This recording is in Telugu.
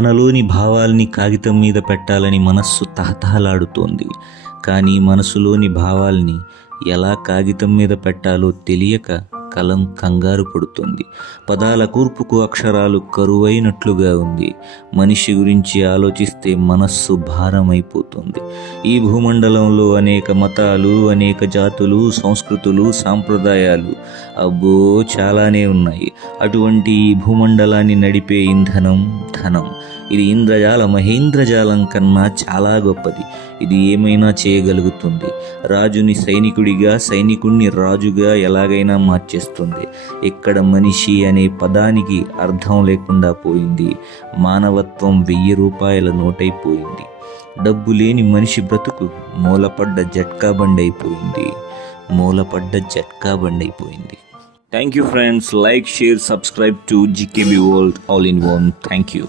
మనలోని భావాల్ని కాగితం మీద పెట్టాలని మనస్సు తహతహలాడుతోంది. కానీ మనసులోని భావాల్ని ఎలా కాగితం మీద పెట్టాలో తెలియక కలం కంగారు పడుతుంది. పదాల కూర్పుకు అక్షరాలు కరువైనట్లుగా ఉంది. మనిషి గురించి ఆలోచిస్తే మనస్సు భారమైపోతుంది. ఈ భూమండలంలో అనేక మతాలు, అనేక జాతులు, సంస్కృతులు, సాంప్రదాయాలు అబ్బో చాలానే ఉన్నాయి. అటువంటి ఈ భూమండలాన్ని నడిపే ఇంధనం ధనం. ఇది ఇంద్రజాల మహేంద్రజాలం కన్నా చాలా గొప్పది. ఇది ఏమైనా చేయగలుగుతుంది. రాజుని సైనికుడిగా, సైనికుణ్ణి రాజుగా ఎలాగైనా మార్చేస్తుంది. ఇక్కడ మనిషి అనే పదానికి అర్థం లేకుండా పోయింది. మానవత్వం 1000 రూపాయల నోటైపోయింది. డబ్బు లేని మనిషి బ్రతుకు మూలపడ్డ జట్కా బండైపోయింది. Thank you friends. Like, share, subscribe to GKB World All in One. Thank you.